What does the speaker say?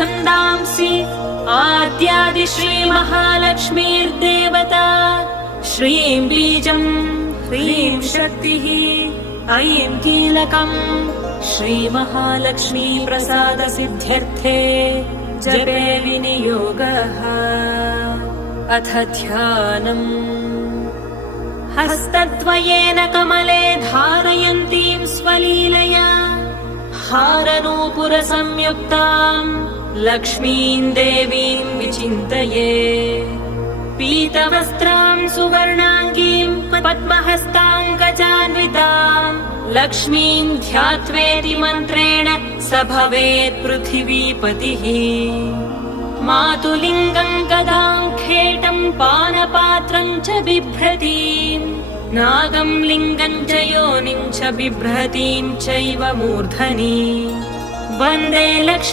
छन्दांसि आद्यादि श्रीमहालक्ष्मीर्देवता। श्रीं बीजं ह्रीं शक्तिः ऐं कीलकम्। श्रीमहालक्ष्मी प्रसाद सिद्ध्यर्थे जपे विनियोगः। अथ ध्यानम्। हस्तद्वयेन कमले धारयन्तीं स्वलीलया हारनूपुरसंयुक्ताम् लक्ष्मीं देवीं विचिन्तये। पीतवस्त्रां सुवर्णाङ्गीं पद्महस्ताङ्गजान्विताम् लक्ष्मीं ध्यात्वेति मन्त्रेण स भवेत् पृथिवीपतिः। मातुलिङ्गं गदां खेटं पानपात्रं च बिभ्रतीम् नागं लिङ्गं च योनिं च बिभ्रतीं चैव मूर्धनि। वन्दे लक्ष्मी